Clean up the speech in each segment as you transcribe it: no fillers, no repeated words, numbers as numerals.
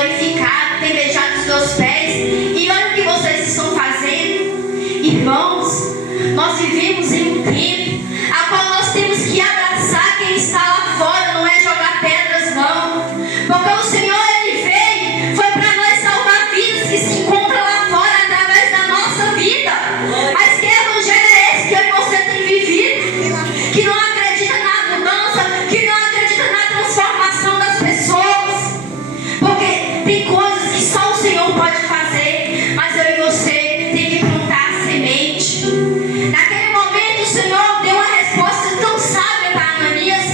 glorificado, tem beijado os meus pés. E olha o que vocês estão fazendo. Irmãos, nós vivemos em um tempo a qual nós temos que abraçar quem está lá fora, não é jogar pedras, não. Porque o Senhor, Ele veio, foi para nós salvar vidas que se encontram lá fora através da nossa vida. Mas que evangelho é esse que eu e você tem vivido? Que não acredita na mudança, que não acredita na transformação das pessoas. Porque tem coisas que só o Senhor pode fazer, mas eu e você tem que plantar a semente. Naquele momento o Senhor deu uma resposta tão sábia para Ananias: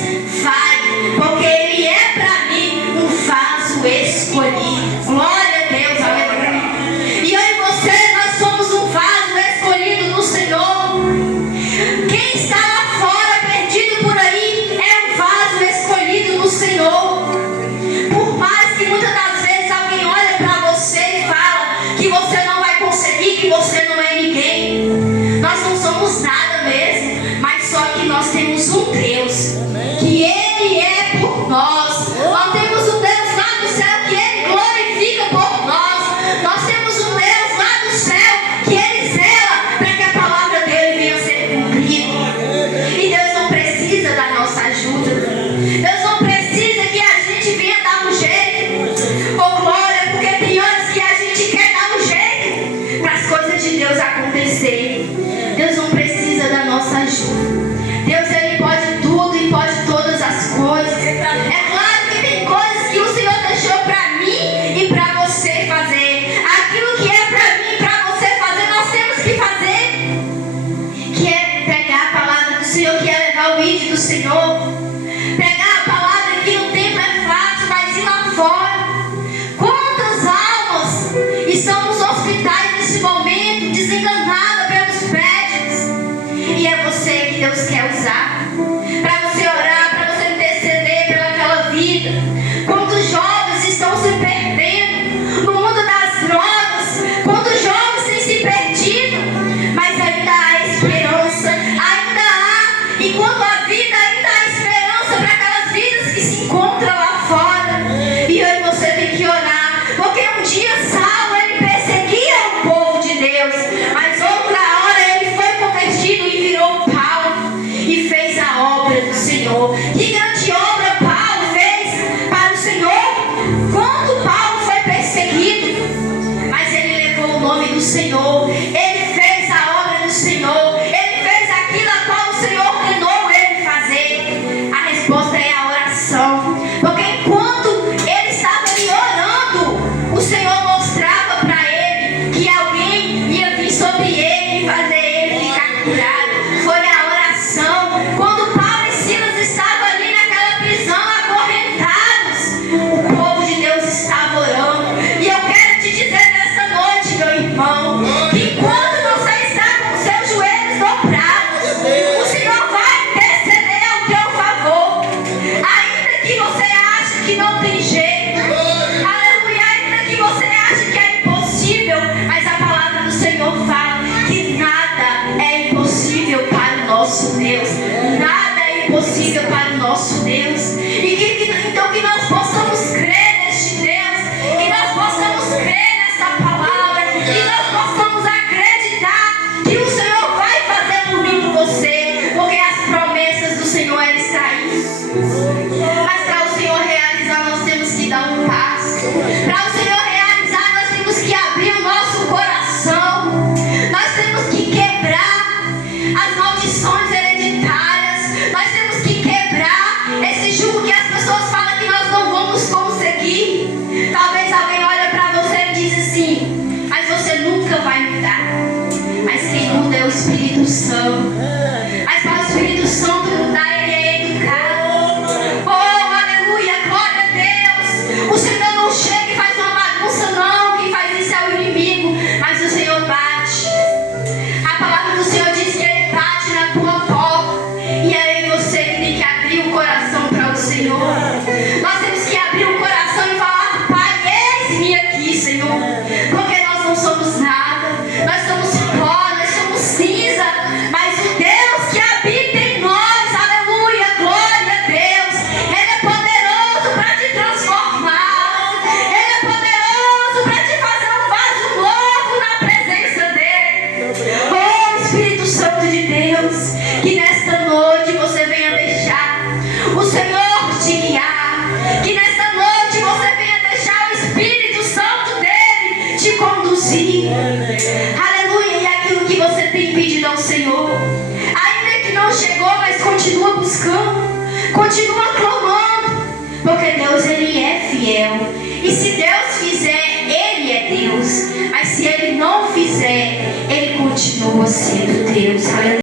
vai, porque ele é para mim um vaso escolhido. Glória a Deus, aleluia. E eu e você, nós somos um vaso escolhido do Senhor. Quem está lá fora perdido por aí é um vaso escolhido do Senhor. Por mais que muitas das vezes alguém olha para você e fala que você não vai conseguir, que você não é ninguém, nós não somos nada mesmo, mas só que nós temos um Deus, que Ele é por nós. Nós temos um Deus lá do céu que Ele glorifica por nós. Nós temos um Deus lá do céu que Ele zela para que a palavra dEle venha a ser cumprida. E Deus não precisa da nossa ajuda. Deus não precisa que a gente venha dar um jeito. Oh glória, porque tem horas que a gente quer dar um jeito para as coisas de Deus acontecerem. Deus não precisa da nossa ajuda. Deus, Ele pode tudo e pode todas as coisas. É claro que tem coisas que o Senhor deixou para mim e para você fazer. Aquilo que é para mim e para você fazer, nós temos que fazer. Que é pegar a palavra do Senhor, que é levar o ídolo do Senhor. Pegar a palavra que no tempo é fácil, mas ir lá fora. Quantas almas estão nos hospitais nesse momento, desenganadas pelos prédios? E é você que Deus quer usar para você orar, para você interceder pelaquela vida. Quantos jovens estão se perdendo no mundo das drogas? Quantos jovens têm se perdido? Mas ainda há esperança, ainda há. Enquanto a vida, ainda há esperança para aquelas vidas que se encontram lá fora. E eu e você tem que orar, porque um dia Saulo, ele perseguia o povo de Deus, mas outra hora ele foi convertido e virou Paulo e fez a obra do Senhor. Que grande obra Paulo fez para o Senhor! Quanto Paulo foi perseguido, mas ele levou o nome do Senhor. Ele fez a obra do Senhor. Ele fez aquilo a qual o Senhor ordenou ele fazer. A resposta é a oração. Porque enquanto ele estava ali orando, o Senhor mostrava para ele que alguém ia vir sobre ele e fazer ele ficar curado. Foi a oração. Quando Paulo e Silas estavam ali naquela prisão, acorrentados, o povo de Deus estava orando. E eu quero te dizer nesta noite, meu irmão, que enquanto você está com os seus joelhos dobrados, o Senhor vai interceder ao teu favor. Ainda que você ache que não tem jeito, aleluia, ainda que você ache que é impossível, mas a palavra do Senhor fala que nada é impossível para o nosso Deus. Nada é impossível para o nosso Deus. E então que nós possamos crer neste Deus, que nós possamos crer nessa palavra, que nós possamos acreditar que o Senhor vai fazer por mim e por você, porque as promessas do Senhor, Ele está aí. Mas para o Senhor realizar, nós temos que dar um passo. Para o Senhor realizar, nós temos que abrir o nosso coração. Nós temos que quebrar as maldições hereditárias. Nós temos que quebrar esse jugo que as pessoas falam que nós não vamos conseguir. Talvez alguém olhe para você e diz assim: mas você nunca vai mudar. Mas quem muda é o Espírito Santo. Mas para o Espírito Santo mudar, ele é educado. Oh, aleluia, glória a Deus. O Senhor não chega e faz uma bagunça, não. Quem faz isso é o inimigo. Mas o Senhor bate. A palavra do Senhor diz que Ele bate na tua porta. E é você que tem que abrir o coração para o Senhor. Nós temos que abrir o coração e falar: Pai, eis-me aqui, Senhor. Porque nós não somos nada. Nós somos pó, nós somos cinza. Mas o Continua clamando, porque Deus, Ele é fiel. E se Deus fizer, Ele é Deus. Mas se Ele não fizer, Ele continua sendo Deus. Aleluia.